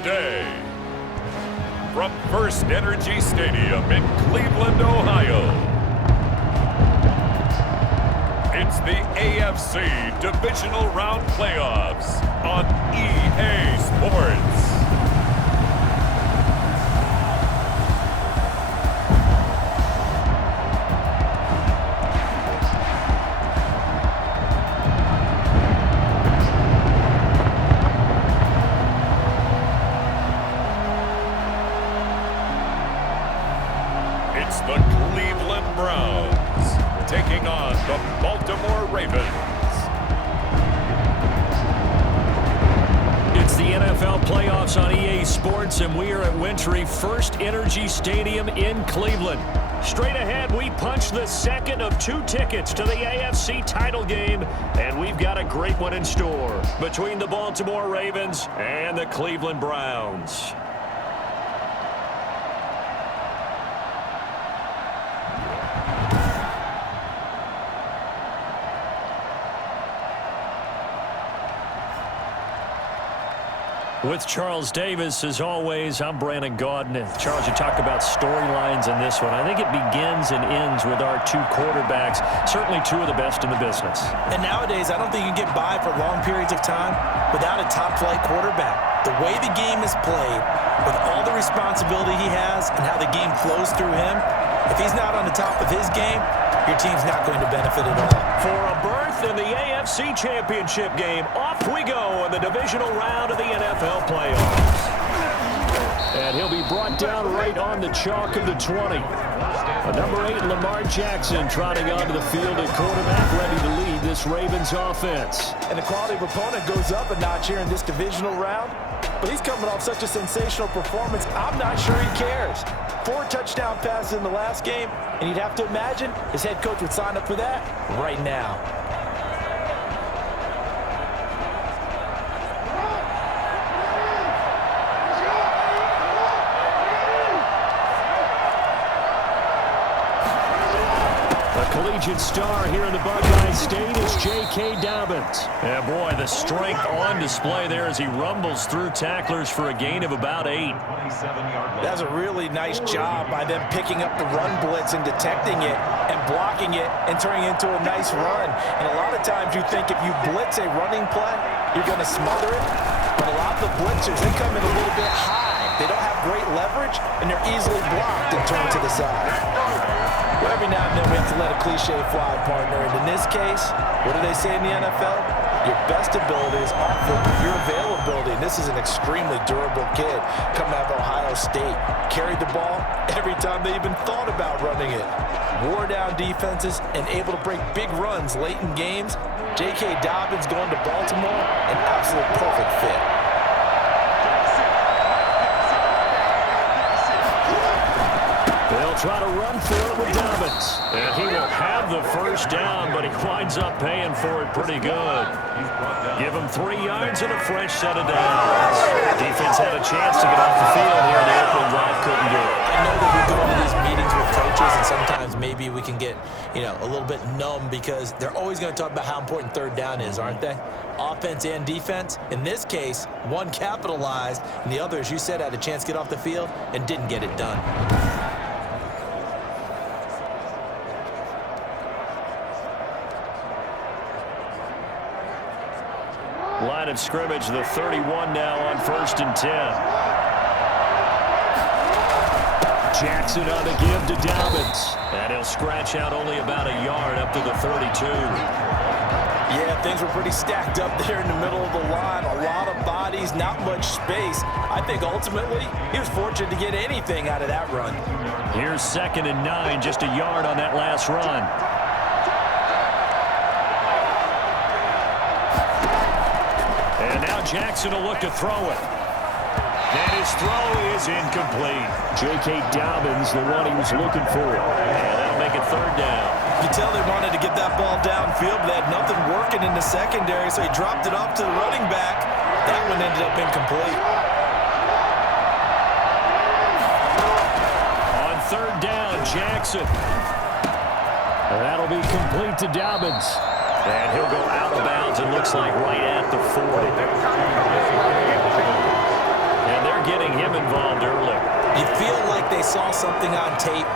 the day. From First Energy Stadium in Cleveland, Ohio, it's the AFC Divisional Round Playoffs on EA Sports. It's the Cleveland Browns taking on the Baltimore Ravens. It's the NFL playoffs on EA Sports, and we are at Wintry First Energy Stadium in Cleveland. Straight ahead, we punch the second of two tickets to the AFC title game, and we've got a great one in store between the Baltimore Ravens and the Cleveland Browns. With Charles Davis, as always, I'm Brandon Gaudin. Charles, you talked about storylines in this one. I think it begins and ends with our two quarterbacks, certainly two of the best in the business. And nowadays, I don't think you can get by for long periods of time without a top-flight quarterback. The way the game is played, with all the responsibility he has and how the game flows through him, if he's not on the top of his game, your team's not going to benefit at all. For a berth in the AFC Championship game, off we go in the divisional round of the NFL playoffs. And he'll be brought down right on the chalk of the 20. Number 8, Lamar Jackson, trotting onto the field at quarterback, ready to lead this Ravens offense. And the quality of opponent goes up a notch here in this divisional round. But he's coming off such a sensational performance, I'm not sure he cares. 4 touchdown passes in the last game, and you'd have to imagine his head coach would sign up for that right now. Collegiate star here in the Buckeye State is J.K. Dobbins. And boy, the strength on display there as he rumbles through tacklers for a gain of about 8. That's a really nice job by them picking up the run blitz and detecting it and blocking it and turning it into a nice run. And a lot of times you think if you blitz a running play, you're going to smother it. But a lot of the blitzers, they come in a little bit high. They don't have great leverage, and they're easily blocked and turned to the side. But every now and then we have to let a cliche fly, partner. And in this case, what do they say in the NFL? Your best ability is often your availability. And this is an extremely durable kid coming out of Ohio State. Carried the ball every time they even thought about running it. Wore down defenses and able to break big runs late in games. J.K. Dobbins going to Baltimore, an absolute perfect fit. They'll try to run for it with Dobbins. And he will have the first down, but he winds up paying for it pretty good. Give him 3 yards and a fresh set of downs. Defense had a chance to get off the field here. The opening drive couldn't do it. I know that we go into these meetings with coaches, and sometimes maybe we can get, a little bit numb because they're always going to talk about how important third down is, aren't they? Offense and defense. In this case, one capitalized, and the other, as you said, had a chance to get off the field and didn't get it done. Line of scrimmage, the 31 now on 1st and 10. Jackson on the give to Dobbins. And he'll scratch out only about a yard up to the 32. Yeah, things were pretty stacked up there in the middle of the line. A lot of bodies, not much space. I think ultimately he was fortunate to get anything out of that run. Here's 2nd and 9, just a yard on that last run. And now Jackson will look to throw it. And his throw is incomplete. J.K. Dobbins, the one he was looking for. And that'll make it 3rd down. You can tell they wanted to get that ball downfield, but they had nothing working in the secondary, so he dropped it off to the running back. That one ended up incomplete. On 3rd down, Jackson. And that'll be complete to Dobbins. And he'll go out of bounds, it looks like right at the 40. And there getting him involved early. You feel like they saw something on tape,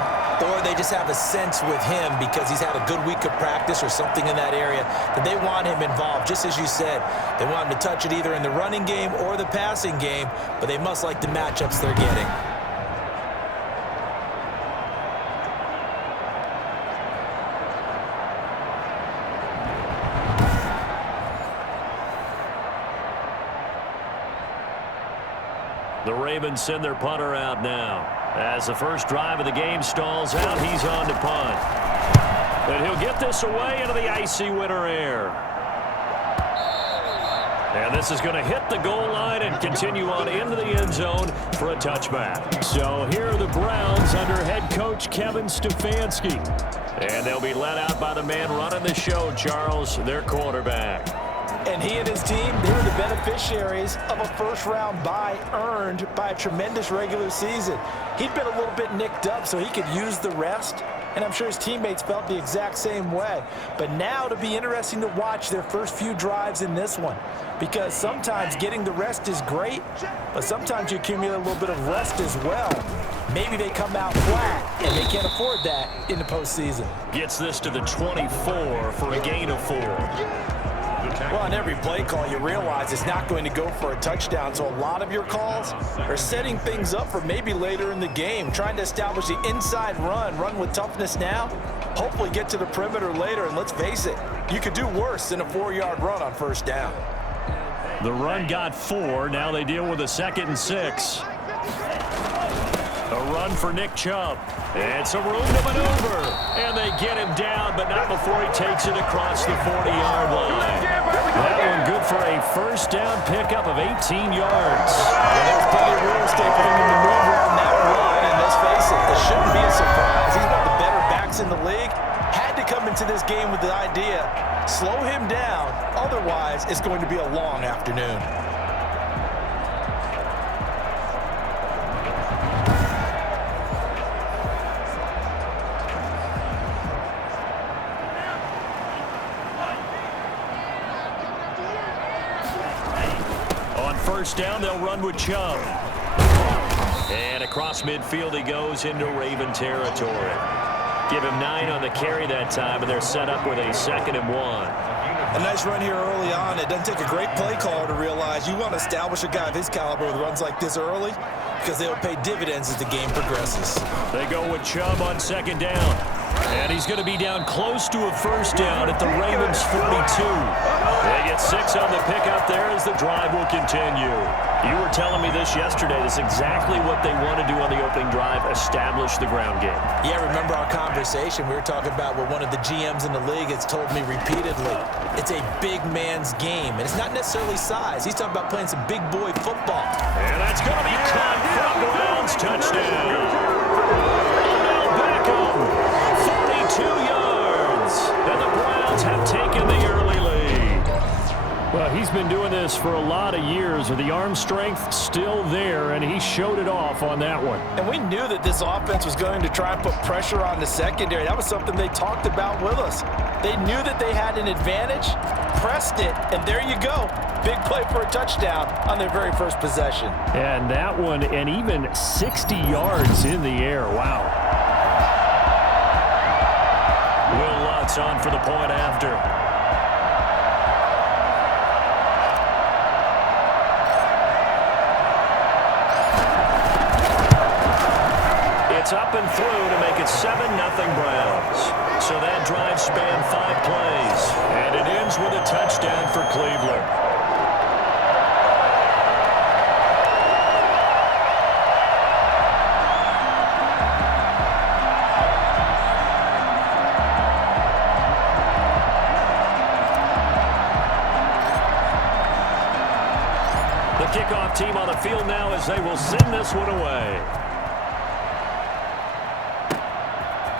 or they just have a sense with him because he's had a good week of practice or something in that area that they want him involved. Just as you said, they want him to touch it either in the running game or the passing game, but they must like the matchups they're getting. The Ravens send their punter out now. As the first drive of the game stalls out, he's on to punt. And he'll get this away into the icy winter air. And this is going to hit the goal line and continue on into the end zone for a touchback. So here are the Browns under head coach Kevin Stefanski. And they'll be led out by the man running the show, Charles, their quarterback. And he and his team, they were the beneficiaries of a first-round bye earned by a tremendous regular season. He'd been a little bit nicked up, so he could use the rest, and I'm sure his teammates felt the exact same way. But now it'll be interesting to watch their first few drives in this one, because sometimes getting the rest is great, but sometimes you accumulate a little bit of rest as well. Maybe they come out flat, and they can't afford that in the postseason. Gets this to the 24 for a gain of 4. Well, on every play call, you realize it's not going to go for a touchdown, so a lot of your calls are setting things up for maybe later in the game, trying to establish the inside run with toughness now, hopefully get to the perimeter later, and let's face it, you could do worse than a 4-yard run on first down. The run got 4. Now they deal with a 2nd and 6. A run for Nick Chubb. And some room to maneuver. And they get him down, but not before he takes it across the 40-yard line. That one good for a first down pickup of 18 yards. Well, there's plenty of real estate for him to maneuver on that run, and let's face it, it shouldn't be a surprise. He's one of the better backs in the league. Had to come into this game with the idea, slow him down, otherwise it's going to be a long afternoon. First down, they'll run with Chubb. And across midfield he goes into Raven territory. Give him 9 on the carry that time, and they're set up with a 2nd and 1. A nice run here early on. It doesn't take a great play caller to realize you want to establish a guy of his caliber with runs like this early because they'll pay dividends as the game progresses. They go with Chubb on 2nd down. And he's going to be down close to a first down at the Ravens 42. They get 6 on the pickup there as the drive will continue. You were telling me this yesterday. That's exactly what they want to do on the opening drive, establish the ground game. Yeah, remember our conversation? We were talking about what one of the GMs in the league has told me repeatedly. It's a big man's game, and it's not necessarily size. He's talking about playing some big boy football. And that's going to be caught for a Browns touchdown. Beckham, 42 yards, and the Browns have taken the early lead. Well, he's been doing this for a lot of years with the arm strength still there, and he showed it off on that one. And we knew that this offense was going to try and put pressure on the secondary. That was something they talked about with us. They knew that they had an advantage, pressed it, and there you go. Big play for a touchdown on their very first possession. And that one, and even 60 yards in the air. Wow. Will Lutz on for the point after. It's up and through to make it 7-0 Browns. So that drive spanned 5 plays, and it ends with a touchdown for Cleveland. The kickoff team on the field now as they will send this one away.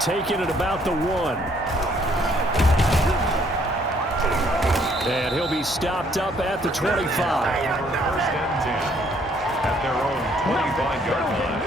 Taking it about the 1. And he'll be stopped up at the 25. First and 10 at their own 25-yard line.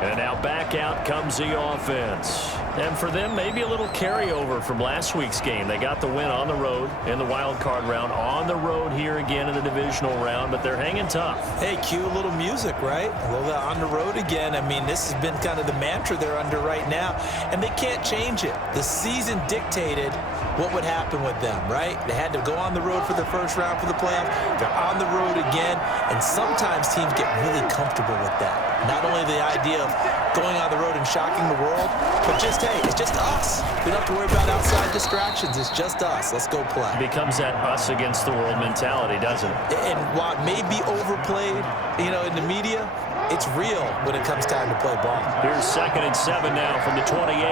And now back out comes the offense. And for them, maybe a little carryover from last week's game. They got the win on the road in the wild card round, on the road here again in the divisional round, but they're hanging tough. Hey, cue a little music, right? A little on the road again. I mean, this has been kind of the mantra they're under right now, and they can't change it. The season dictated what would happen with them, right? They had to go on the road for the first round for the playoffs. They're on the road again, and sometimes teams get really comfortable with that. Not only the idea of going on the road and shocking the world, but just, hey, it's just us. We don't have to worry about outside distractions. It's just us. Let's go play. It becomes that us against the world mentality, doesn't it? And while it may be overplayed, in the media, it's real when it comes time to play ball. Here's 2nd and 7 now from the 28.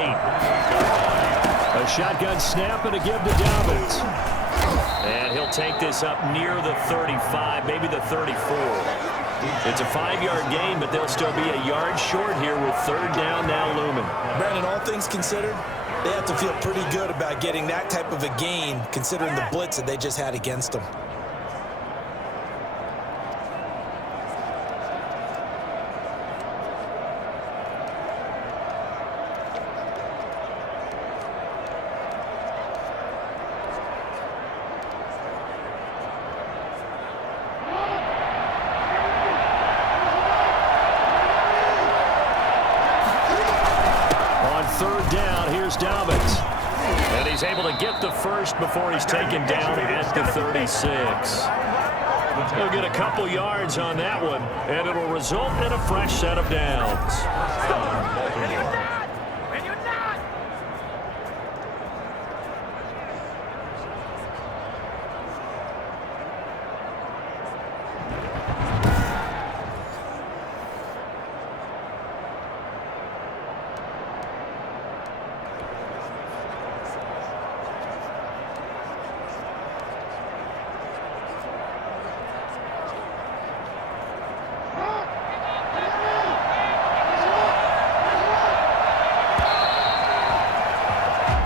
A shotgun snap and a give to Dobbins. And he'll take this up near the 35, maybe the 34. It's a 5-yard gain, but they'll still be a yard short here with 3rd down now looming. Brandon, all things considered, they have to feel pretty good about getting that type of a gain, considering the blitz that they just had against them. Dobbins. And he's able to get the first before he's taken down at the 36. He'll get a couple yards on that one, and it'll result in a fresh set of downs.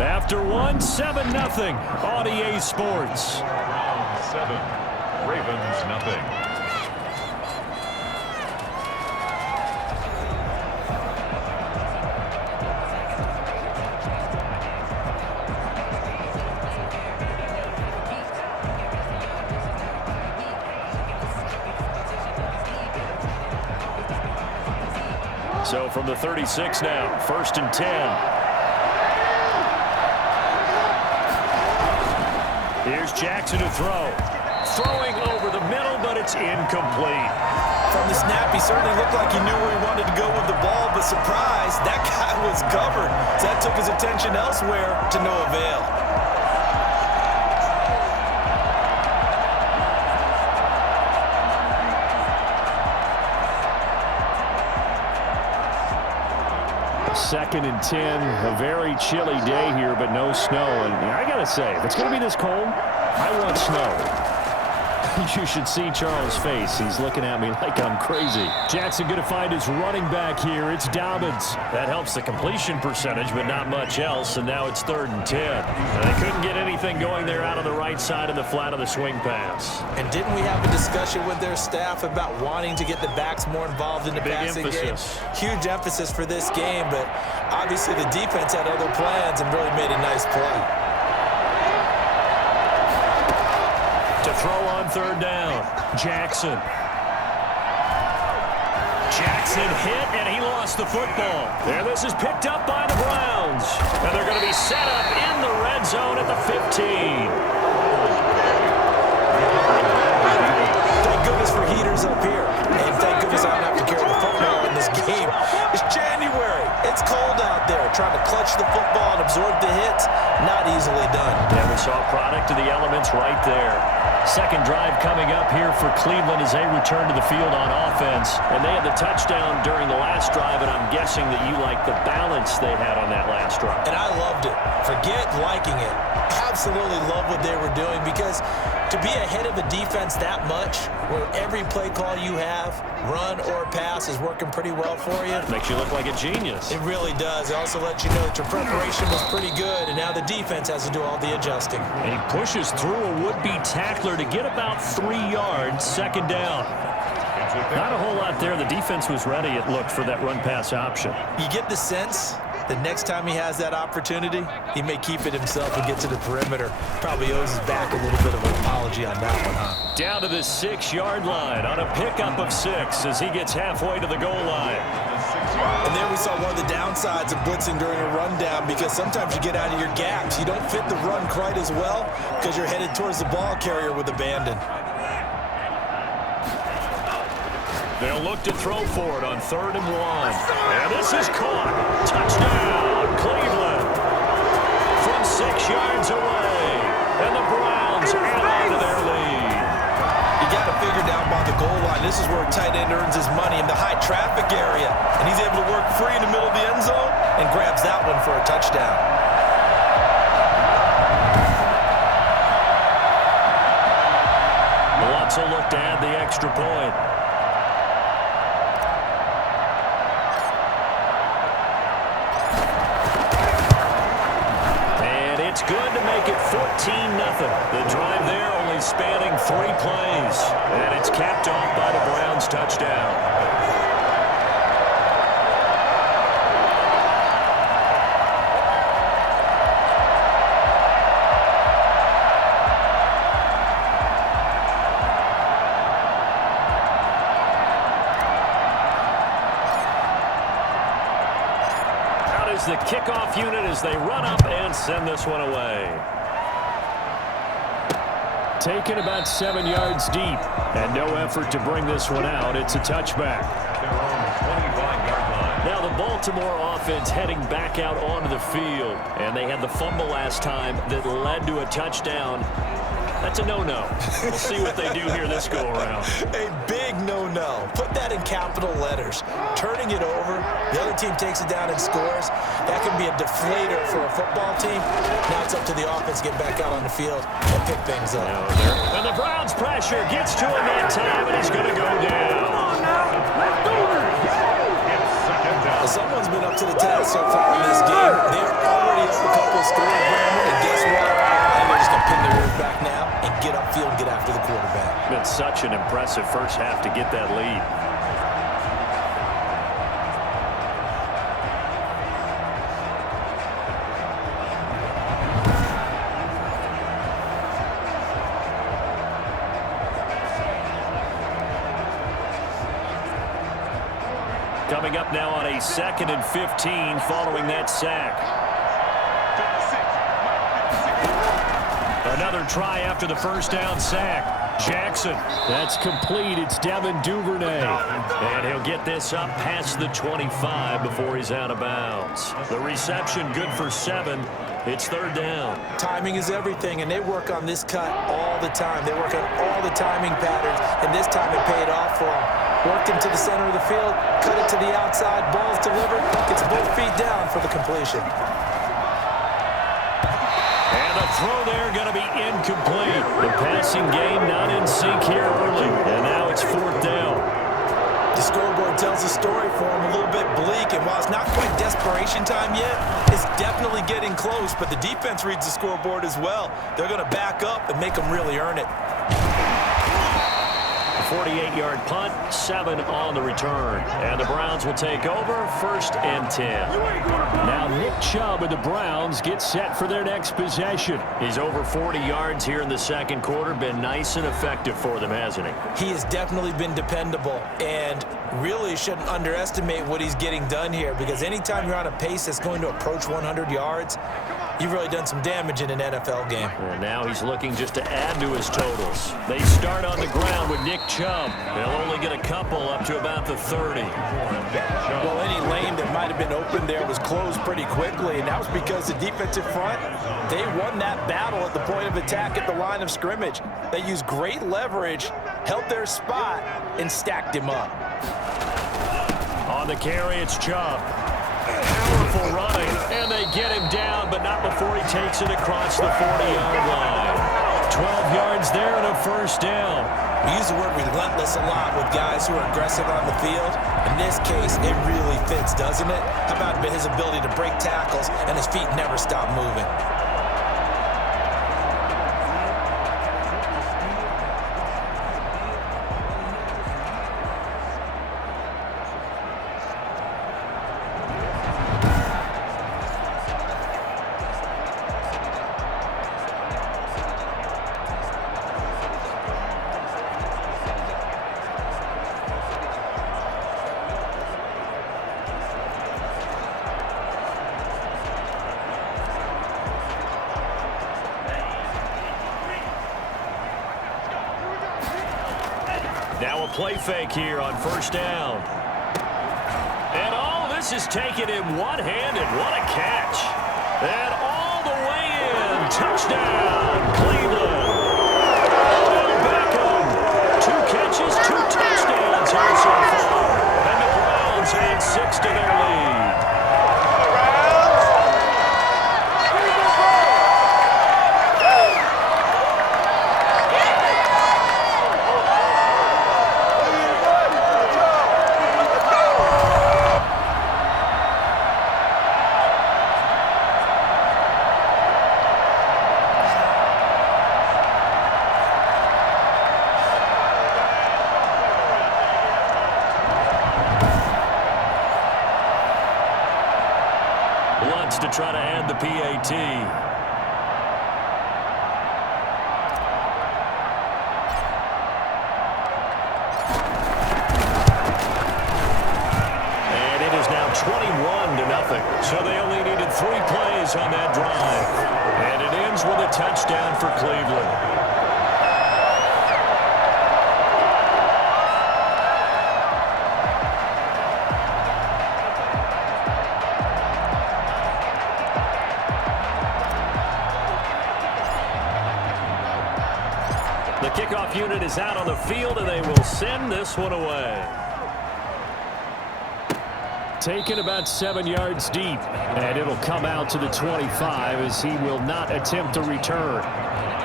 After one, 7-0 on EA Sports. Round 7, Ravens nothing. So from the 36 now, 1st and 10. Here's Jackson to throw. Throwing over the middle, but it's incomplete. From the snap, he certainly looked like he knew where he wanted to go with the ball, but surprise, that guy was covered. So that took his attention elsewhere to no avail. Second and 10, a very chilly day here, but no snow. And I got to say, if it's going to be this cold, I want snow. You should see Charles' face. He's looking at me like I'm crazy. Jackson going to find his running back here. It's Dobbins. That helps the completion percentage, but not much else. And now it's 3rd and 10. And they couldn't get anything going there out on the right side of the flat of the swing pass. And didn't we have a discussion with their staff about wanting to get the backs more involved in the passing game? Huge emphasis for this game, but obviously the defense had other plans and really made a nice play. To throw on 3rd down, Jackson. Jackson hit, and he lost the football. And this is picked up by the Browns. And they're going to be set up in the red zone at the 15. Thank goodness for heaters up here. And thank goodness I don't have to carry the football in this game. It's January. It's cold out there. Trying to clutch the football and absorb the hits, not easily done. And we saw a product of the elements right there. Second drive coming up here for Cleveland as they return to the field on offense. And they had the touchdown during the last drive, and I'm guessing that you like the balance they had on that last drive. And I loved it. Forget liking it. Absolutely love what they were doing, because to be ahead of a defense that much, where every play call you have, run or pass, is working pretty well for you. Makes you look like a genius. It really does. It also lets you know that your preparation was pretty good, and now the defense has to do all the adjusting. And he pushes through a would-be tackler to get about 3 yards, 2nd down. Not a whole lot there. The defense was ready, it looked, for that run-pass option. You get the sense the next time he has that opportunity, he may keep it himself and get to the perimeter. Probably owes his back a little bit of an apology on that one, huh? Down to the 6-yard line on a pickup of 6 as he gets halfway to the goal line. And there we saw one of the downsides of blitzing during a rundown, because sometimes you get out of your gaps. You don't fit the run quite as well because you're headed towards the ball carrier with abandon. They'll look to throw for it on 3rd and 1. And this is caught. Touchdown, Cleveland. From 6 yards away. And the Browns add on to their lead. You got to figure down by the goal line. This is where a tight end earns his money, in the high traffic area. And he's able to work free in the middle of the end zone and grabs that one for a touchdown. Wants a look to add the extra point. It's good to make it 14-0. The drive there only spanning 3 plays. And it's capped off by the Browns' touchdown. The kickoff unit as they run up and send this one away. Taken about 7 yards deep, and no effort to bring this one out. It's a touchback. Now the Baltimore offense heading back out onto the field, and they had the fumble last time that led to a touchdown. That's a no-no. We'll see what they do here this go-around. A big no-no. Put that in capital letters. Turning it over, the other team takes it down and scores. That can be a deflator for a football team. Now it's up to the offense to get back out on the field and pick things up. And the Browns' pressure gets to him that time, and he's going to go down. Someone's been up to the task so far in this game. They're already up a couple of scores, and guess what? They're just going to pin their ears back now and get upfield and get after the quarterback. It's such an impressive first half to get that lead. Coming up now on a 2nd and 15 following that sack. Another try after the first down sack. Jackson, that's complete. It's Devin Duvernay. And he'll get this up past the 25 before he's out of bounds. The reception good for 7. It's 3rd down. Timing is everything, and they work on this cut all the time. They work on all the timing patterns, and this time it paid off for them. Worked him to the center of the field, cut it to the outside, ball's delivered, gets both feet down for the completion. And the throw there going to be incomplete. The passing game not in sync here early, and now it's 4th down. The scoreboard tells a story for him, a little bit bleak, and while it's not quite desperation time yet, it's definitely getting close, but the defense reads the scoreboard as well. They're going to back up and make them really earn it. 48-yard punt, 7 on the return. And the Browns will take over, 1st and 10. Now Nick Chubb of the Browns gets set for their next possession. He's over 40 yards here in the 2nd quarter. Been nice and effective for them, hasn't he? He has definitely been dependable, and really shouldn't underestimate what he's getting done here, because anytime you're on a pace that's going to approach 100 yards, you've really done some damage in an NFL game. And now he's looking just to add to his totals. They start on the ground with Nick Chubb. They'll only get a couple up to about the 30. Well, any lane that might have been open there was closed pretty quickly, and that was because the defensive front, they won that battle at the point of attack at the line of scrimmage. They used great leverage, held their spot, and stacked him up. On the carry, it's Chubb. Powerful running, and they get him down, but not before he takes it across the 40-yard line. 12 yards there and a 1st down. We use the word relentless a lot with guys who are aggressive on the field. In this case, it really fits, doesn't it? How about his ability to break tackles and his feet never stop moving? Now a play fake here on first down. And oh, this is taken in one-handed. What a catch. And all the way in. Touchdown, Cleveland. Odell Beckham. 2 catches, 2 touchdowns here so far. And the Browns add 6 to their lead. To try to add the PAT. And it is now 21-0. So they only needed 3 plays on that drive. And it ends with a touchdown for Cleveland. The kickoff unit is out on the field, and they will send this one away. Taken about 7 yards deep, and it'll come out to the 25 as he will not attempt to return.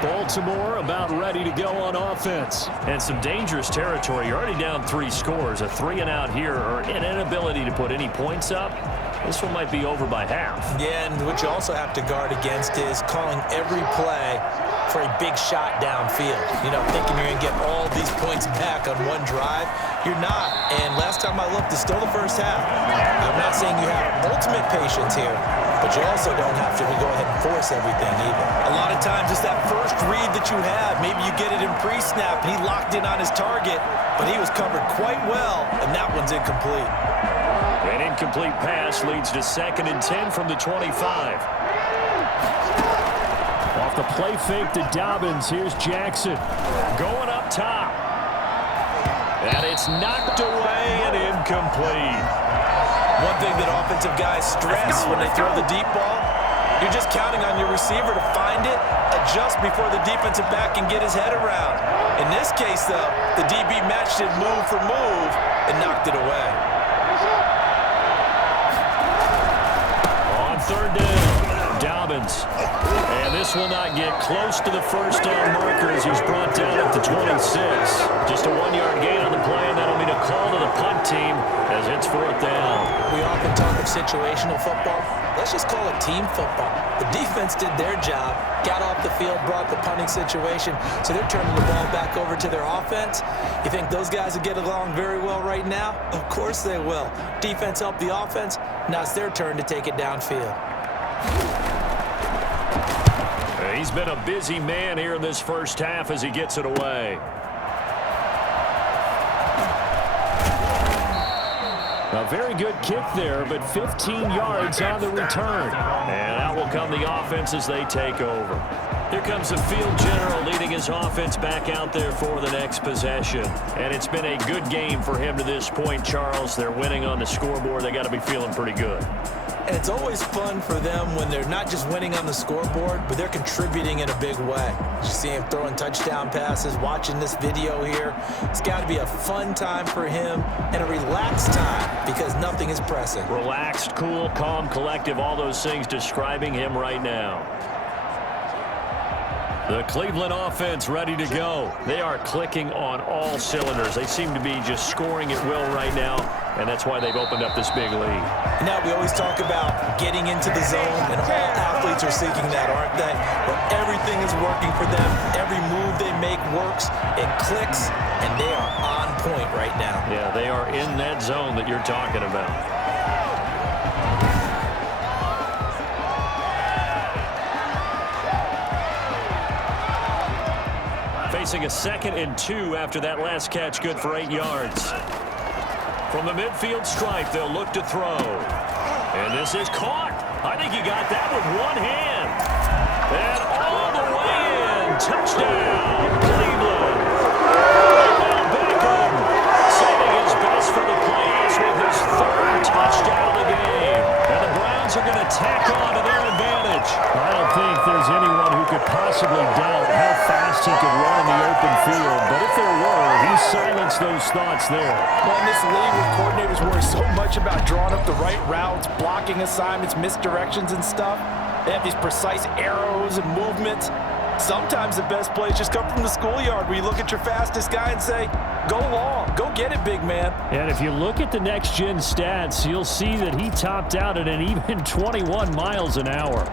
Baltimore about ready to go on offense. And some dangerous territory. You're already down 3 scores. A 3-and-out here, or an inability to put any points up. This one might be over by half. Yeah, and what you also have to guard against is calling every play for a big shot downfield. You know, thinking you're going to get all these points back on one drive. You're not. And last time I looked, it's still the first half. I'm not saying you have ultimate patience here, but you also don't have to go ahead and force everything either. A lot of times it's that first read that you have. Maybe you get it in pre-snap, and he locked in on his target, but he was covered quite well, and that one's incomplete. An incomplete pass leads to 2nd and 10 from the 25. Off the play fake to Dobbins. Here's Jackson going up top. And it's knocked away and incomplete. One thing that offensive guys stress when they throw the deep ball, you're just counting on your receiver to find it, adjust before the defensive back can get his head around. In this case, though, the DB matched it move for move and knocked it away. On 3rd down, Dobbins. And this will not get close to the first down marker as he's brought down at the 26. Just a 1-yard gain on the play, and that'll be a call to the punt team as it's 4th down. We often talk of situational football. Let's just call it team football. The defense did their job, got off the field, brought the punting situation, so they're turning the ball back over to their offense. You think those guys will get along very well right now? Of course they will. Defense helped the offense. Now it's their turn to take it downfield. He's been a busy man here in this first half as he gets it away. A very good kick there, but 15 yards on the return. And out will come the offense as they take over. Here comes the field general leading his offense back out there for the next possession. And it's been a good game for him to this point, Charles. They're winning on the scoreboard. They got to be feeling pretty good. And it's always fun for them when they're not just winning on the scoreboard, but they're contributing in a big way. You see him throwing touchdown passes, watching this video here. It's got to be a fun time for him and a relaxed time because nothing is pressing. Relaxed, cool, calm, collective, all those things describing him right now. The Cleveland offense ready to go. They are clicking on all cylinders. They seem to be just scoring at will right now, and that's why they've opened up this big lead. Now, we always talk about getting into the zone, and all athletes are seeking that, aren't they? Where everything is working for them. Every move they make works. It clicks, and they are on point right now. Yeah, they are in that zone that you're talking about. Facing a 2nd and 2 after that last catch, good for 8 yards. From the midfield stripe, they'll look to throw. And this is caught. I think he got that with one hand. And all the way in. Touchdown, Cleveland. Odell Beckham on to their advantage. I don't think there's anyone who could possibly doubt how fast he could run in the open field. But if there were, he silenced those thoughts there. Well, in this league where coordinators worry so much about drawing up the right routes, blocking assignments, misdirections and stuff, they have these precise arrows and movements. Sometimes the best plays just come from the schoolyard where you look at your fastest guy and say, go long, go get it, big man. And if you look at the next-gen stats, you'll see that he topped out at an even 21 miles an hour.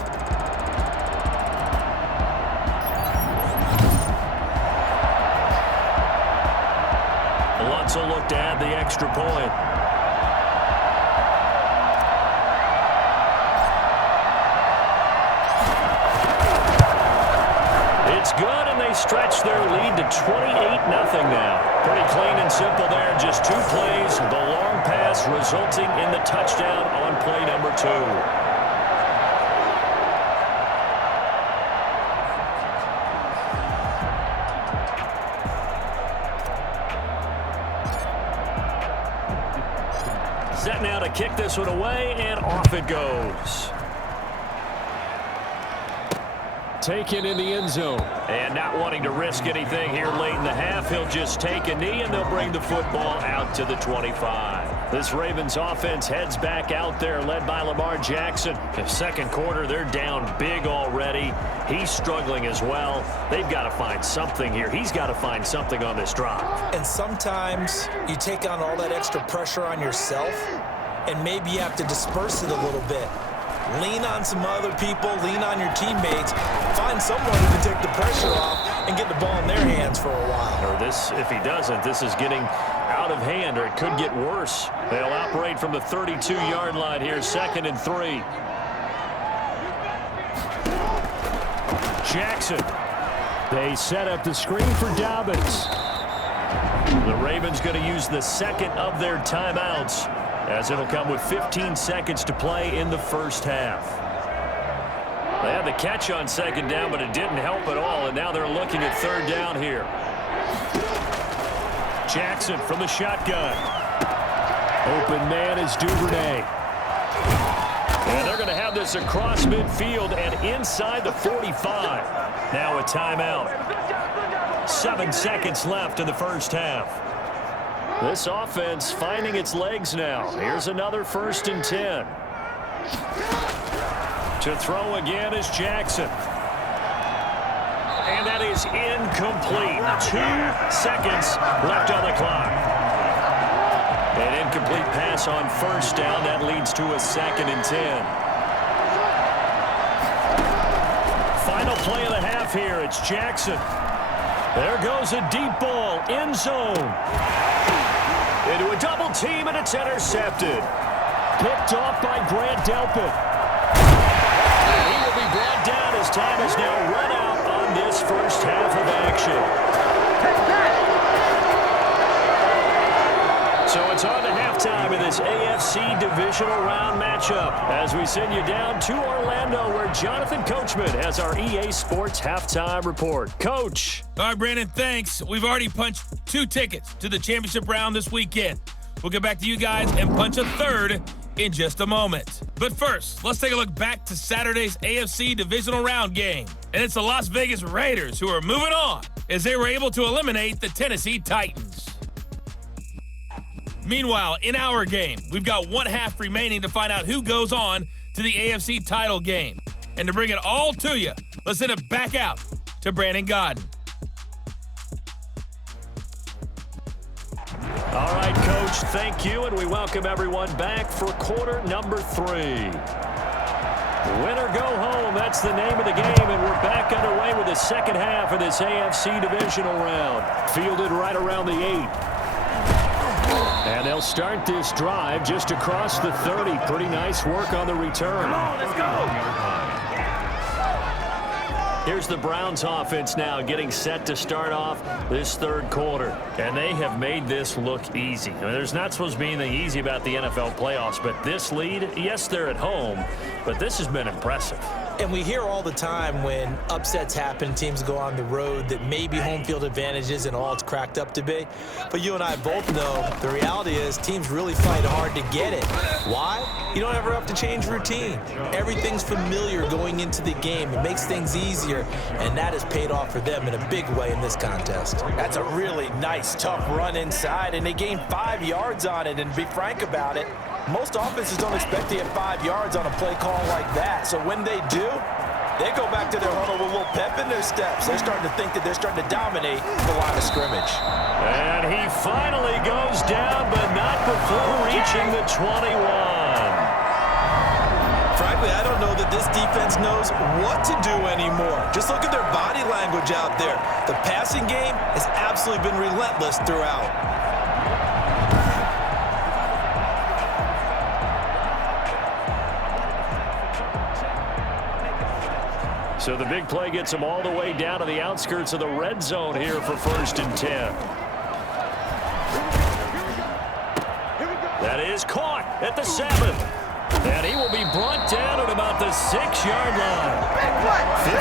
Lutz will look to add the extra point. It's good, and they stretch their lead to 28-0 now. Pretty clean and simple there. Just 2 plays. The long pass resulting in the touchdown on play number 2. Set now to kick this one away, and off it goes. Taken in the end zone. And not wanting to risk anything here late in the half, he'll just take a knee, and they'll bring the football out to the 25. This Ravens offense heads back out there, led by Lamar Jackson. The second quarter, they're down big already. He's struggling as well. They've got to find something here. He's got to find something on this drive. And sometimes you take on all that extra pressure on yourself, and maybe you have to disperse it a little bit. Lean on some other people, lean on your teammates, find someone who can take the pressure off and get the ball in their hands for a while. Or this, if he doesn't, this is getting out of hand, or it could get worse. They'll operate from the 32-yard line here, 2nd and 3. Jackson. They set up the screen for Dobbins. The Ravens going to use the second of their timeouts, as it'll come with 15 seconds to play in the first half. They had the catch on 2nd down, but it didn't help at all, and now they're looking at 3rd down here. Jackson from the shotgun. Open man is Duvernay. And they're going to have this across midfield and inside the 45. Now a timeout. 7 seconds left in the first half. This offense finding its legs now. Here's another 1st and 10. To throw again is Jackson. And that is incomplete. 2 seconds left on the clock. An incomplete pass on 1st down. That leads to a 2nd and 10. Final play of the half here. It's Jackson. There goes a deep ball. End zone. Into a double team, and it's intercepted. Picked off by Grant Delpit. And he will be brought down as time is now run out on this first half of action. So it's on to halftime in this AFC divisional round matchup as we send you down to Orlando, where Jonathan Coachman has our EA Sports halftime report. Coach. All right, Brandon, thanks. We've already punched 2 tickets to the championship round this weekend. We'll get back to you guys and punch a 3rd in just a moment. But first, let's take a look back to Saturday's AFC divisional round game. And it's the Las Vegas Raiders who are moving on as they were able to eliminate the Tennessee Titans. Meanwhile, in our game, we've got 1 half remaining to find out who goes on to the AFC title game. And to bring it all to you, let's send it back out to Brandon Godden. All right, Coach, thank you, and we welcome everyone back for quarter number 3. Win or go home, that's the name of the game, and we're back underway with the second half of this AFC divisional round. Fielded right around the 8. And they'll start this drive just across the 30. Pretty nice work on the return. Come on, let's go. Here's the Browns offense now getting set to start off this 3rd quarter. And they have made this look easy. I mean, there's not supposed to be anything easy about the NFL playoffs, but this lead, yes, they're at home, but this has been impressive. And we hear all the time when upsets happen, teams go on the road, that maybe home field advantage isn't all it's cracked up to be. But you and I both know the reality is teams really fight hard to get it. Why? You don't ever have to change routine. Everything's familiar going into the game. It makes things easier, and that has paid off for them in a big way in this contest. That's a really nice, tough run inside, and they gained 5 yards on it. And to be frank about it, most offenses don't expect to get 5 yards on a play call like that. So when they do, they go back to their huddle with a little pep in their steps. They're starting to think that they're starting to dominate the line of scrimmage. And he finally goes down, but not before reaching the 21. Frankly, I don't know that this defense knows what to do anymore. Just look at their body language out there. The passing game has absolutely been relentless throughout. So the big play gets him all the way down to the outskirts of the red zone here for 1st and 10. That is caught at the 7. And he will be brought down at about the 6-yard line.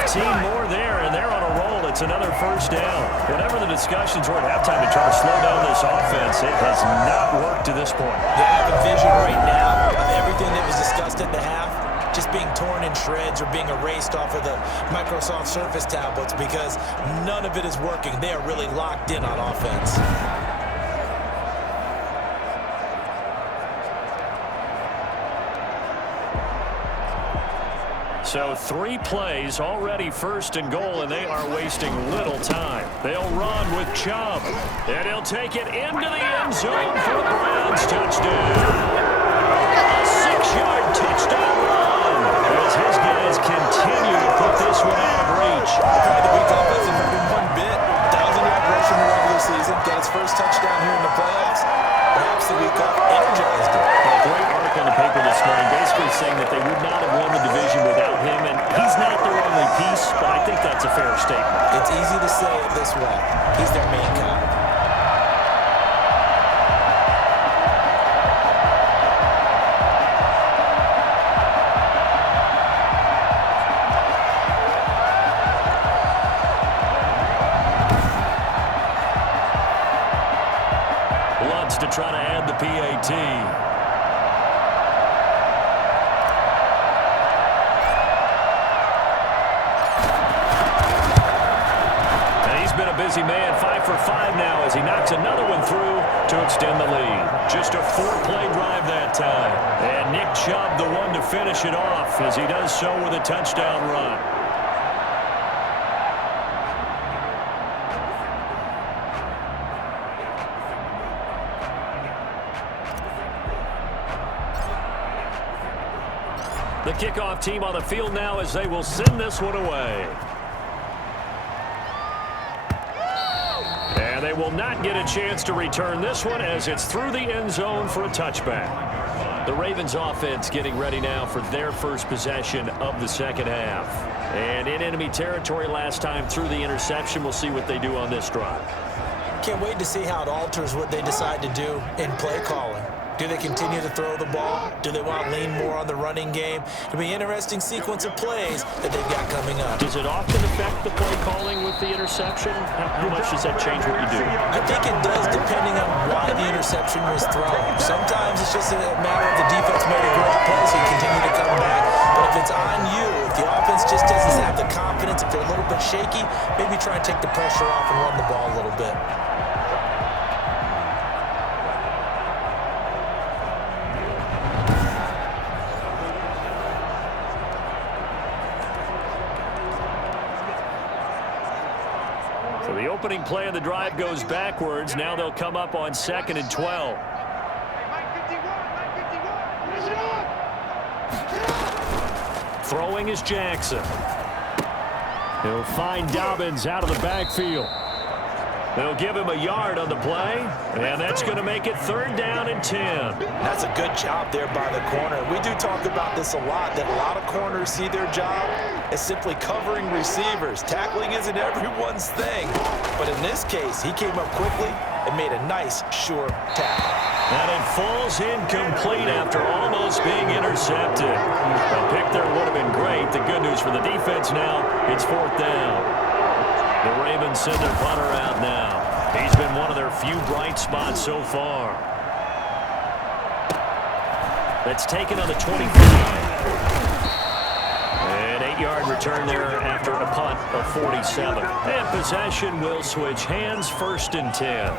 15 more there, and they're on a roll. It's another 1st down. Whatever the discussions were at halftime to try to slow down this offense, it has not worked to this point. They have a vision right now of everything that was discussed at the half just being torn in shreds or being erased off of the Microsoft Surface tablets because none of it is working. They are really locked in on offense. So 3 plays, already 1st and goal, and they are wasting little time. They'll run with Chubb, and he'll take it into the end zone for the Browns touchdown. A 6-yard touchdown run as his guys continue to put this one out of reach. Probably the week offensive have been one bit. 1,000-yard rush in the regular season, got his first touchdown here in the playoffs. Perhaps the week off energized him. A great article in the paper this morning basically saying that they would not have won the division without him, and he's not their only piece, but I think that's a fair statement. It's easy to say it this way. He's their main guy. Lutz to try to add the PAT. Busy man, 5 for 5 now as he knocks another one through to extend the lead. Just a 4-play drive that time. And Nick Chubb, the one to finish it off, as he does so with a touchdown run. The kickoff team on the field now as they will send this one away. And they will not get a chance to return this one as it's through the end zone for a touchback. The Ravens offense getting ready now for their first possession of the second half. And in enemy territory last time through the interception. We'll see what they do on this drive. Can't wait to see how it alters what they decide to do in play calling. Do they continue to throw the ball? Do they want to lean more on the running game? It'll be an interesting sequence of plays that they've got coming up. Does it often affect the play calling with the interception? How much does that change what you do? I think it does, depending on why the interception was thrown. Sometimes it's just a matter of the defense made a great play, so you continue to come back. But if it's on you, if the offense just doesn't have the confidence, if they're a little bit shaky, maybe try and take the pressure off and run the ball a little bit. So the opening play of the drive goes backwards. Now they'll come up on 2nd and 12. Throwing is Jackson. He'll find Dobbins out of the backfield. They'll give him a yard on the play, and that's going to make it 3rd down and 10. That's a good job there by the corner. We do talk about this a lot, that a lot of corners see their job as simply covering receivers. Tackling isn't everyone's thing. But in this case, he came up quickly and made a nice, sure tackle. And it falls incomplete after almost being intercepted. A pick there would have been great, But the good news for the defense now, it's 4th down. The Ravens send their punter out now. He's been one of their few bright spots so far. That's taken on the 25. An 8-yard return there after a punt of 47. And possession will switch hands, 1st and 10.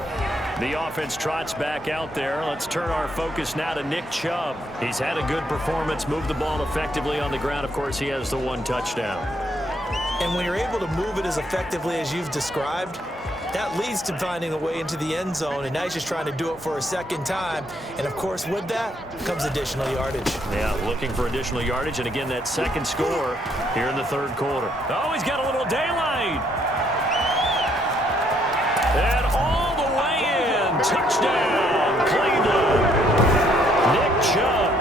The offense trots back out there. Let's turn our focus now to Nick Chubb. He's had a good performance, moved the ball effectively on the ground. Of course, he has the 1 touchdown. And when you're able to move it as effectively as you've described, that leads to finding a way into the end zone, and now he's just trying to do it for a second time. And, of course, with that comes additional yardage. Yeah, looking for additional yardage, and again, that second score here in the 3rd quarter. Oh, he's got a little daylight. And all the way in. Touchdown, Cleveland. Nick Chubb,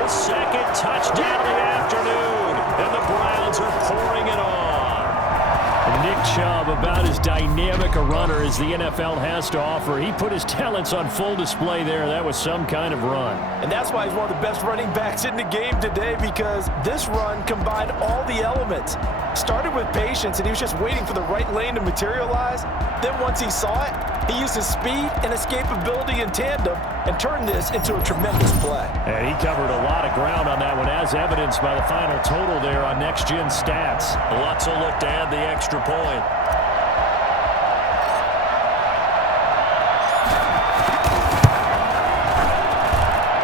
his 2nd touchdown of the afternoon, and the Browns are pouring it on. Nick Chubb, about as dynamic a runner as the NFL has to offer. He put his talents on full display there. That was some kind of run. And that's why he's one of the best running backs in the game today, because this run combined all the elements. Started with patience, and he was just waiting for the right lane to materialize. Then once he saw it, he used his speed and escapability in tandem and turned this into a tremendous play. And he covered a lot of ground on that one, as evidenced by the final total there on Next Gen Stats. Lutz will look to add the extra point.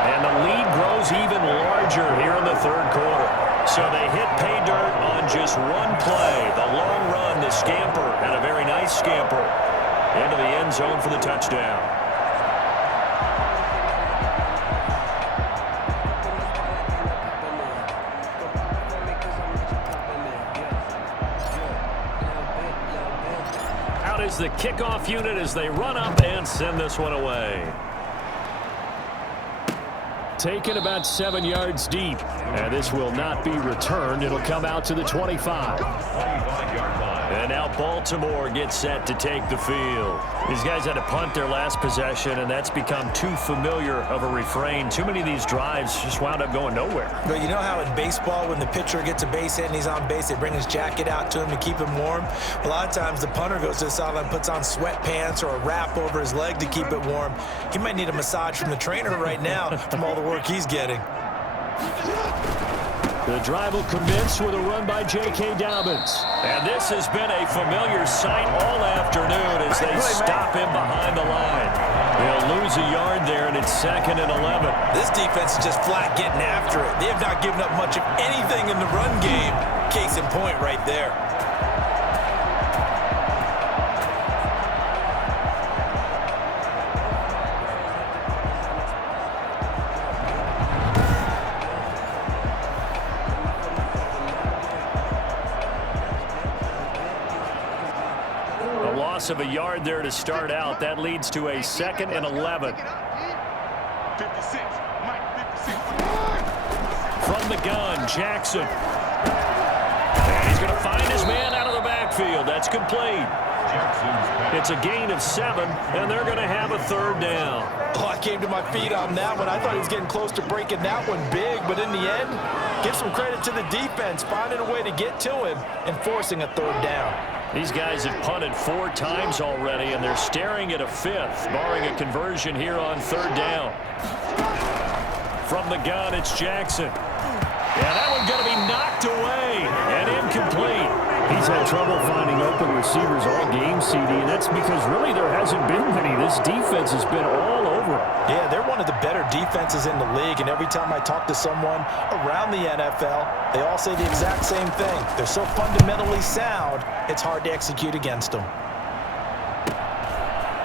And the lead grows even larger here in the 3rd quarter. So they hit pay dirt on just 1 play. The long run, the scamper, and a very nice scamper into the end zone for the touchdown. Out is the kickoff unit as they run up and send this one away. Taken about 7 yards deep. And this will not be returned. It'll come out to the 25. And now Baltimore gets set to take the field. These guys had to punt their last possession, and that's become too familiar of a refrain. Too many of these drives just wound up going nowhere. But you know how in baseball, when the pitcher gets a base hit and he's on base, they bring his jacket out to him to keep him warm? A lot of times the punter goes to the sideline, puts on sweatpants or a wrap over his leg to keep it warm. He might need a massage from the trainer right now from all the work he's getting. The drive will commence with a run by J.K. Dobbins. And this has been a familiar sight all afternoon as they stop him behind the line. They'll lose a yard there, and it's 2nd and 11. This defense is just flat getting after it. They have not given up much of anything in the run game. Case in point right there. Of a yard there to start out. That leads to a 2nd and 11. 56. Mike, 56. From the gun, Jackson. And he's going to find his man out of the backfield. That's complete. It's a gain of 7, and they're going to have a 3rd down. Oh, I came to my feet on that one. I thought he was getting close to breaking that one big, but in the end, give some credit to the defense, finding a way to get to him and forcing a 3rd down. These guys have punted 4 times already, and they're staring at a 5th, barring a conversion here on 3rd down. From the gun, it's Jackson. Yeah, that one's going to be knocked away and incomplete. He's had trouble finding open receivers all game, CD, and that's because really there hasn't been many. This defense has been all over him. Yeah, they're one of the better defenses in the league, and every time I talk to someone around the NFL, they all say the exact same thing. They're so fundamentally sound, it's hard to execute against them.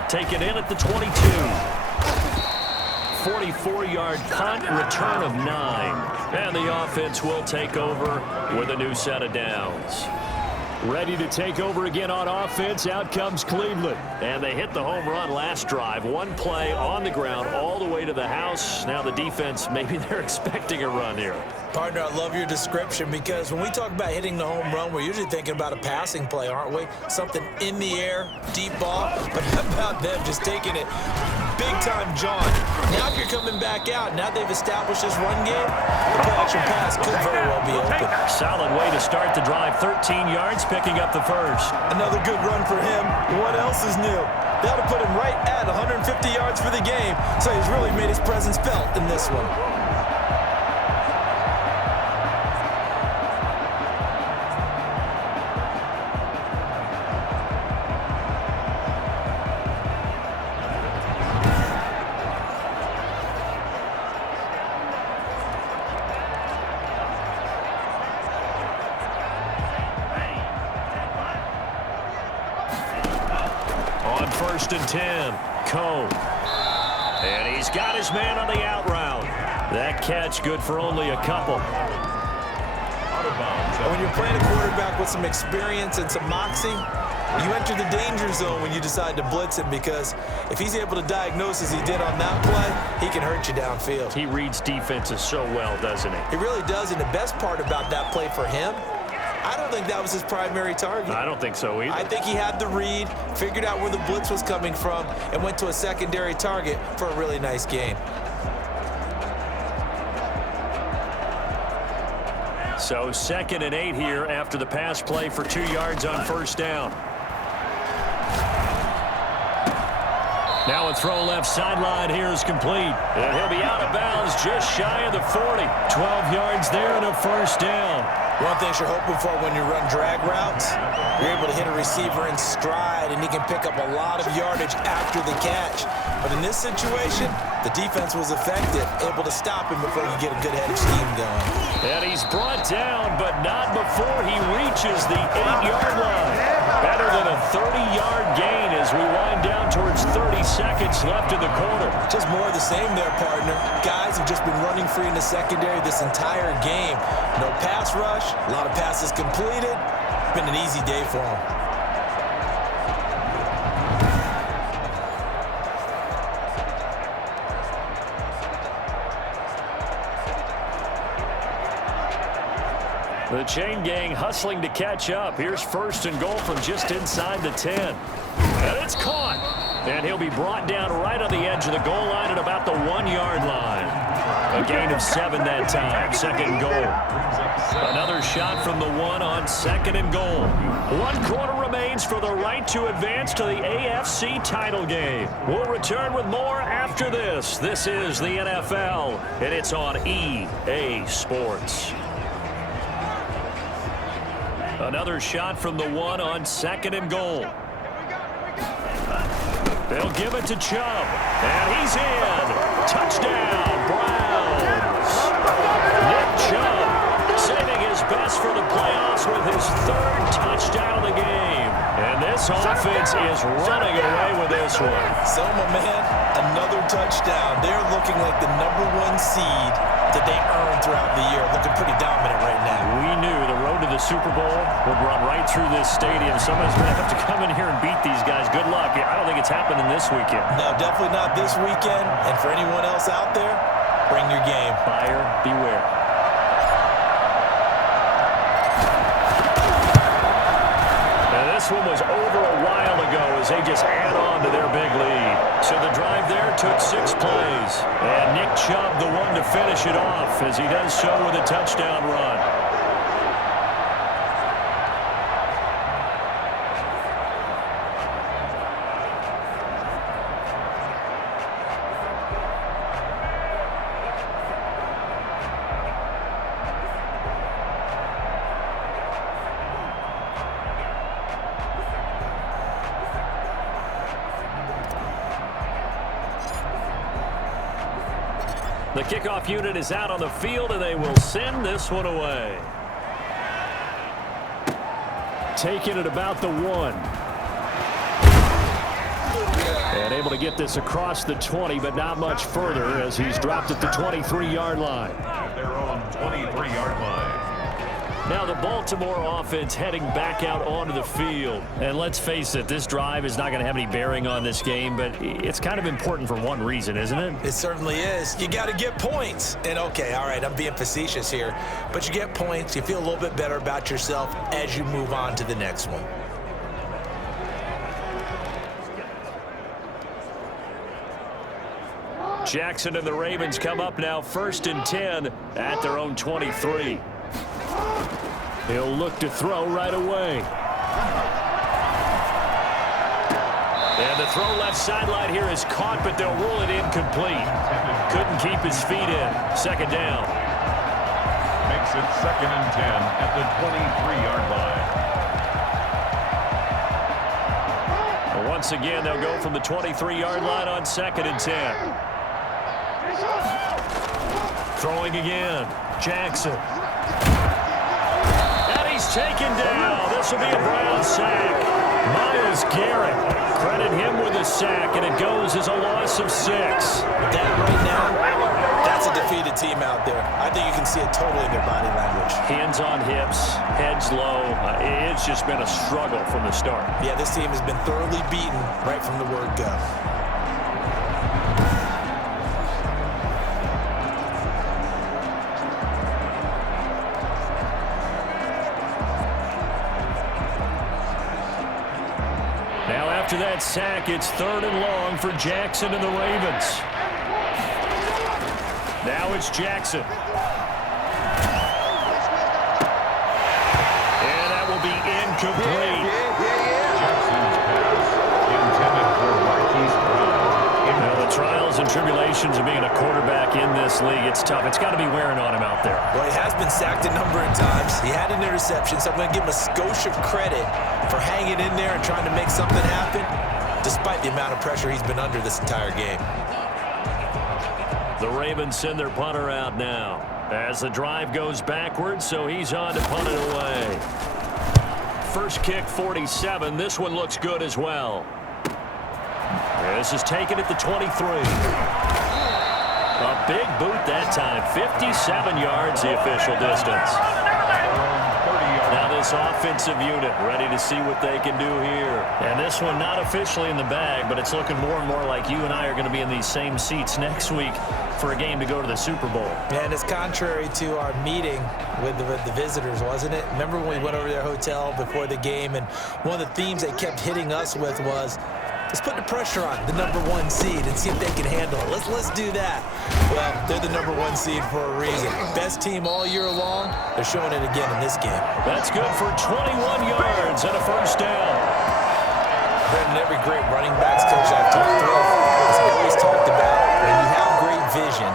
Take it in at the 22. 44-yard punt, return of 9. And the offense will take over with a new set of downs. Ready to take over again on offense. Out comes Cleveland. And they hit the home run last drive. 1 play on the ground all the way to the house. Now the defense, maybe they're expecting a run here. Partner, I love your description, because when we talk about hitting the home run, we're usually thinking about a passing play, aren't we? Something in the air, deep ball. But how about them just taking it big-time jaunt. Now if you're coming back out, now they've established this run game, the play-action pass could very well be open. Solid way to start the drive. 13 yards, picking up the first. Another good run for him. What else is new? That'll put him right at 150 yards for the game, so he's really made his presence felt in this one. On 1st and 10, Cone. And he's got his man on the out route. That catch good for only a couple. When you're playing a quarterback with some experience and some moxie, you enter the danger zone when you decide to blitz him, because if he's able to diagnose as he did on that play, he can hurt you downfield. He reads defenses so well, doesn't he? He really does, and the best part about that play for him, I don't think that was his primary target. I don't think so either. I think he had the read, figured out where the blitz was coming from, and went to a secondary target for a really nice gain. So 2nd and 8 here after the pass play for 2 yards on 1st down. Now a throw left sideline here is complete. And he'll be out of bounds just shy of the 40. 12 yards there and a 1st down. One thing you're hoping for when you run drag routes, you're able to hit a receiver in stride, and he can pick up a lot of yardage after the catch. But in this situation, the defense was effective, able to stop him before you get a good head of steam going. And he's brought down, but not before he reaches the 8-yard line. Better than a 30-yard gain as we wind down towards 30 seconds left in the quarter. Just more of the same there, partner. Guys have just been running free in the secondary this entire game. No pass rush, a lot of passes completed. Been an easy day for him. The chain gang hustling to catch up. Here's 1st and goal from just inside the 10. And it's caught. And he'll be brought down right on the edge of the goal line at about the 1-yard line. A gain of 7 that time. 2nd and goal. Another shot from the 1 on 2nd and goal. 1 quarter remains for the right to advance to the AFC title game. We'll return with more after this. This is the NFL, and it's on EA Sports. Another shot from the 1 on 2nd and goal. They'll give it to Chubb, and he's in. Touchdown, Browns. Nick Chubb saving his best for the playoffs with his 3rd touchdown of the game. And this offense is running away with this one. So, my man, another touchdown. They're looking like the #1 seed that they earned throughout the year. Looking pretty dominant right now. We knew the road to the Super Bowl would run right through this stadium. Somebody's going to have to come in here and beat these guys. Good luck. I don't think it's happening this weekend. No, definitely not this weekend. And for anyone else out there, bring your game. Buyer beware. Now this one was over a while ago as they just add on to their big lead. So the drive there took 6 plays. And Nick Chubb the one to finish it off as he does so with a touchdown run. The kickoff unit is out on the field, and they will send this one away. Taking it about the 1. And able to get this across the 20, but not much further as he's dropped at the 23-yard line. Their own 23-yard line. Now the Baltimore offense heading back out onto the field. And let's face it, this drive is not going to have any bearing on this game, but it's kind of important for one reason, isn't it? It certainly is. You got to get points. And okay, all right, I'm being facetious here, but you get points, you feel a little bit better about yourself as you move on to the next one. Jackson and the Ravens come up now 1st and 10 at their own 23. He'll look to throw right away. And the throw left sideline here is caught, but they'll rule it incomplete. Couldn't keep his feet in. 2nd down. Makes it 2nd and 10 at the 23-yard line. Once again, they'll go from the 23-yard line on 2nd and 10. Throwing again. Jackson. And he's taken down. This will be a Brown sack. Myles Garrett. Credit him with a sack, and it goes as a loss of 6. That right now, that's a defeated team out there. I think you can see it totally in their body language. Hands on hips, heads low. It's just been a struggle from the start. Yeah, this team has been thoroughly beaten right from the word go. Now after that sack, it's 3rd and long for Jackson and the Ravens. Now it's Jackson. And that will be incomplete. Jackson's pass intended for Marquise Brown. Now the trials and tribulations of being a quarterback in this league, it's tough. It's got to be wearing on him out there. Well, he has been sacked a number of times. He had an interception, so I'm going to give him a skosh of credit for hanging in there and trying to make something happen, despite the amount of pressure he's been under this entire game. The Ravens send their punter out now as the drive goes backwards, so he's on to punt it away. First kick, 47. This one looks good as well. This is taken at the 23. A big boot that time. 57 yards, the official distance. Now this offensive unit ready to see what they can do here. And this one not officially in the bag, but it's looking more and more like you and I are going to be in these same seats next week for a game to go to the Super Bowl. And it's contrary to our meeting with the visitors, wasn't it? Remember when we went over to their hotel before the game, and one of the themes they kept hitting us with was, let's put the pressure on the #1 seed and see if they can handle it. Let's do that. Well, they're the #1 seed for a reason. Best team all year long. They're showing it again in this game. That's good for 21 yards and a 1st down. Brendan, every great running backs coach I've talked with has always talked about when you have great vision,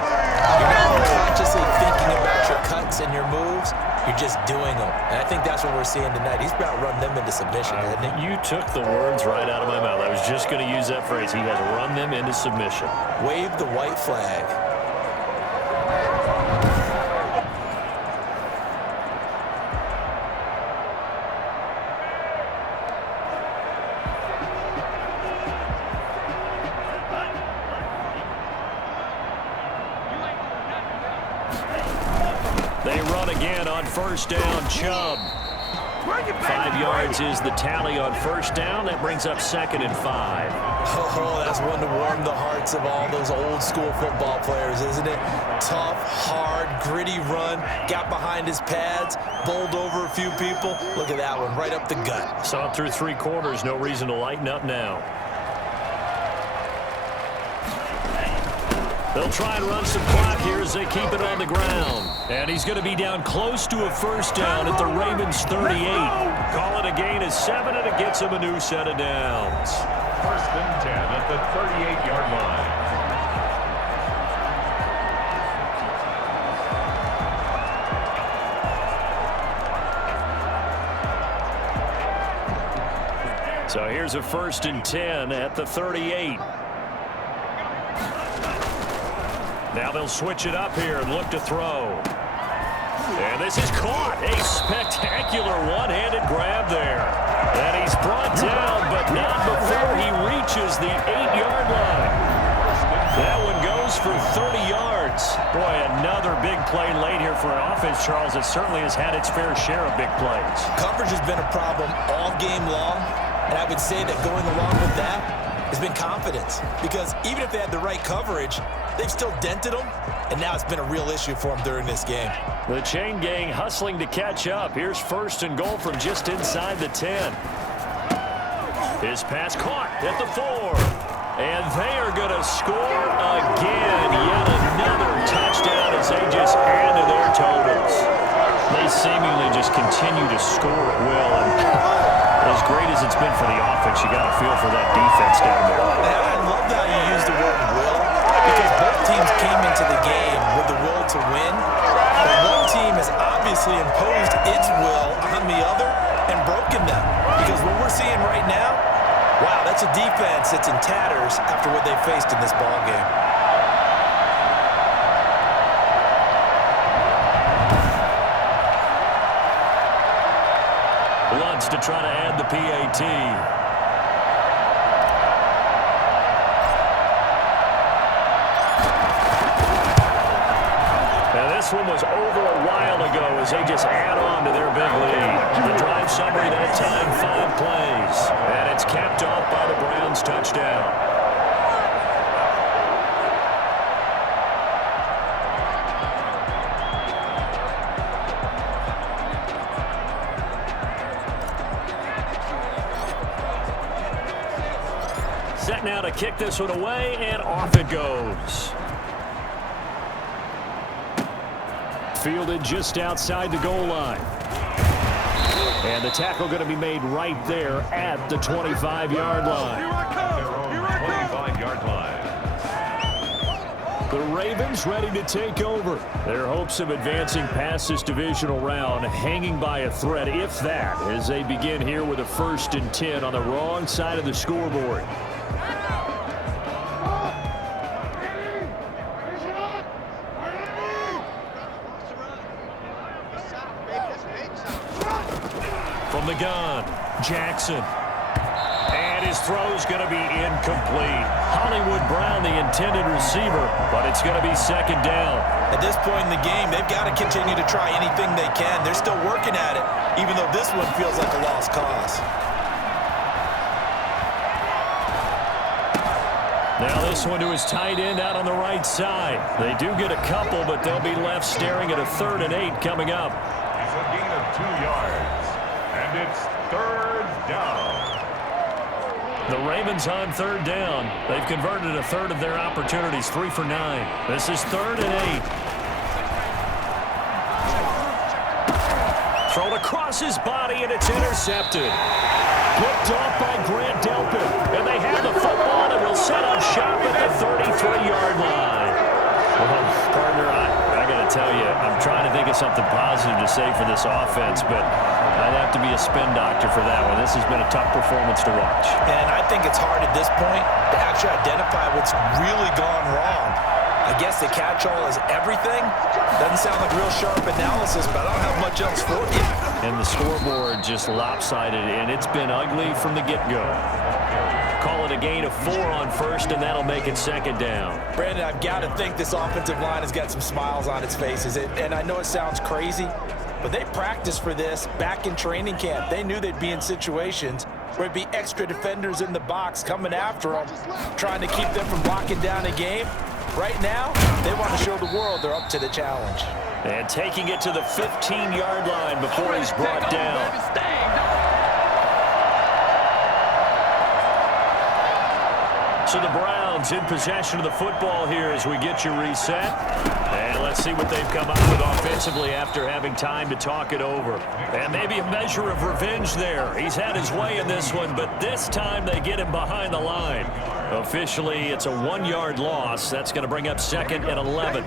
you're not consciously thinking about your cuts and your moves. You're just doing them. And I think that's what we're seeing tonight. He's about to run them into submission, hasn't he? You took the words right out of my mouth. I was just going to use that phrase. He has run them into submission. Wave the white flag. They run again on 1st down. Chubb. 5 yards is the tally on 1st down. That brings up 2nd and 5. Oh, that's one to warm the hearts of all those old school football players, isn't it? Tough, hard, gritty run. Got behind his pads, bowled over a few people. Look at that one, right up the gut. Saw it through 3 quarters. No reason to lighten up now. They'll try and run some clock here as they keep it on the ground. And he's going to be down close to a 1st down at the Ravens 38. Call it a gain of 7, and it gets him a new set of downs. 1st and 10 at the 38-yard line. So here's a 1st and 10 at the 38. Now they'll switch it up here and look to throw. And this is caught. A spectacular one-handed grab there. And he's brought down, but not before he reaches the 8-yard line. That one goes for 30 yards. Boy, another big play late here for an offense, Charles, that certainly has had its fair share of big plays. Coverage has been a problem all game long, and I would say that going along with that has been confidence. Because even if they had the right coverage, they've still dented them, and now it's been a real issue for them during this game. The chain gang hustling to catch up. Here's 1st and goal from just inside the 10. His pass caught at the 4. And they are going to score again. Yet another touchdown as they just add to their totals. They seemingly just continue to score at will. And as great as it's been for the offense, you got to feel for that defense down there. I love how you use the word will, because both teams came into the game with the will to win. But one team has obviously imposed its will on the other and broken them. Because what we're seeing right now, wow, that's a defense that's in tatters after what they faced in this ball game. Wants to try to add the PAT. Now this one was over a while ago as they just add on to their big lead. The drive summary that time, 5 plays. And it's capped off by the Browns' touchdown. Set now to kick this one away, and off it goes. Fielded just outside the goal line. And the tackle going to be made right there at the 25-yard line. 25-yard line. The Ravens ready to take over. Their hopes of advancing past this divisional round hanging by a thread, if that, as they begin here with a 1st and 10 on the wrong side of the scoreboard. From the gun, Jackson. And his throw's going to be incomplete. Hollywood Brown, the intended receiver, but it's going to be 2nd down. At this point in the game, they've got to continue to try anything they can. They're still working at it, even though this one feels like a lost cause. Now this one to his tight end out on the right side. They do get a couple, but they'll be left staring at a 3rd and 8 coming up. It's a gain of 2 yards, and it's 3rd down. The Ravens on 3rd down. They've converted a 1/3 of their opportunities, 3 for 9. This is 3rd and 8. Thrown across his body, and it's intercepted. Picked off by Grant Delpit. And they have the football and will set up shop at the 33-yard line. Well, partner, I got to tell you, I'm trying to think of something positive to say for this offense, but I'd have to be a spin doctor for that one. This has been a tough performance to watch. And I think it's hard at this point to actually identify what's really gone wrong. I guess the catch-all is everything. Doesn't sound like real sharp analysis, but I don't have much else for you. And the scoreboard just lopsided, and it's been ugly from the get-go. Call it a gain of 4 on 1st, and that'll make it 2nd down. Brandon, I've got to think this offensive line has got some smiles on its faces. And I know it sounds crazy, but they practiced for this back in training camp. They knew they'd be in situations where it'd be extra defenders in the box coming after them, trying to keep them from locking down a game. Right now, they want to show the world they're up to the challenge. And taking it to the 15-yard line before he's brought down. So the Browns in possession of the football here as we get you reset. And let's see what they've come up with offensively after having time to talk it over. And maybe a measure of revenge there. He's had his way in this one, but this time they get him behind the line. Officially, it's a 1-yard loss. That's going to bring up 2nd and 11.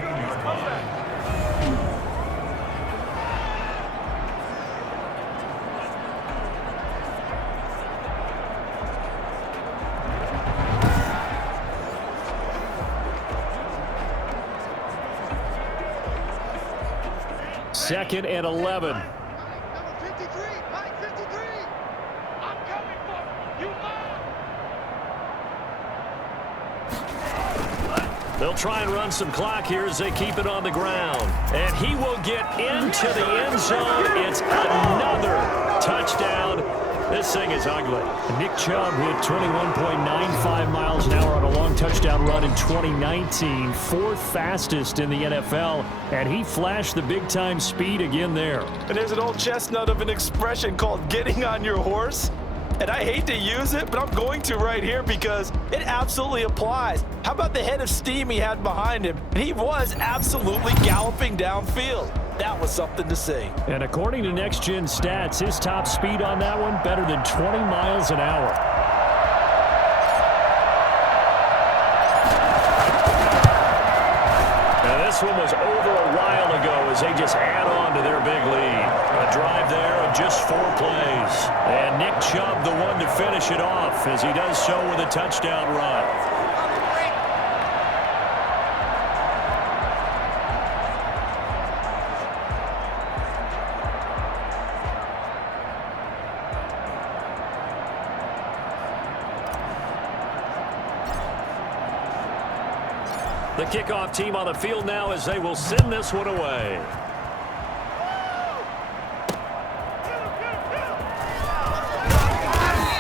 Second and 11. They'll try and run some clock here as they keep it on the ground. And he will get into the end zone. It's another touchdown. This thing is ugly. Nick Chubb hit 21.95 miles an hour on a long touchdown run in 2019. 4th fastest in the NFL. And he flashed the big-time speed again there. And there's an old chestnut of an expression called getting on your horse. And I hate to use it, but I'm going to right here because it absolutely applies. How about the head of steam he had behind him? He was absolutely galloping downfield. That was something to see. And according to Next Gen Stats, his top speed on that one, better than 20 miles an hour. And this one was over a while ago as they just add on to their big lead. A drive there of just 4 plays. And Nick Chubb, the one to finish it off, as he does so with a touchdown run. The kickoff team on the field now as they will send this one away.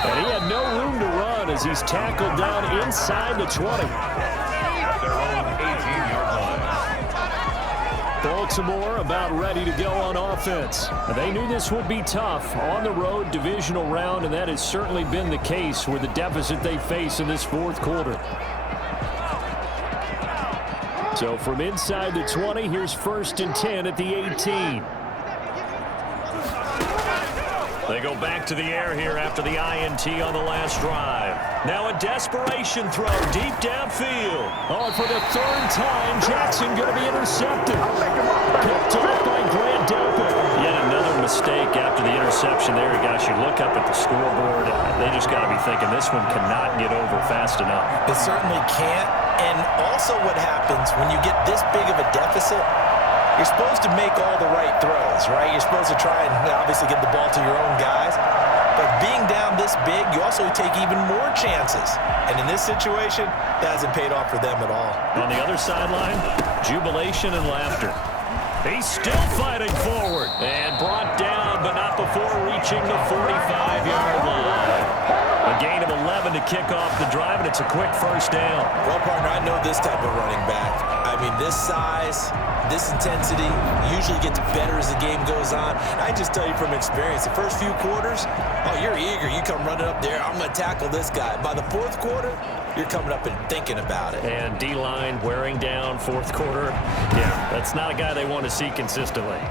And he had no room to run as he's tackled down inside the 20. Their own 18-yard line. Baltimore about ready to go on offense. They knew this would be tough on the road divisional round, and that has certainly been the case with the deficit they face in this fourth quarter. So from inside the 20, here's 1st and 10 at the 18. They go back to the air here after the INT on the last drive. Now a desperation throw deep downfield. Oh, and for the 3rd time, Jackson going to be intercepted. Picked off by Grant Delpit. Yet another mistake after the interception there. Gosh, you look up at the scoreboard, they just got to be thinking this one cannot get over fast enough. It certainly can't. And also what happens when you get this big of a deficit, you're supposed to make all the right throws, right? You're supposed to try and obviously get the ball to your own guys. But being down this big, you also take even more chances. And in this situation, that hasn't paid off for them at all. On the other sideline, jubilation and laughter. He's still fighting forward and brought down, but not before reaching the 45-yard line. A gain of 11 to kick off the drive, and it's a quick 1st down. Well, partner, I know this type of running back. I mean, this size, this intensity usually gets better as the game goes on. I just tell you from experience, the first few quarters, oh, you're eager. You come running up there, I'm going to tackle this guy. By the 4th quarter, you're coming up and thinking about it. And D-line wearing down 4th quarter. Yeah, that's not a guy they want to see consistently.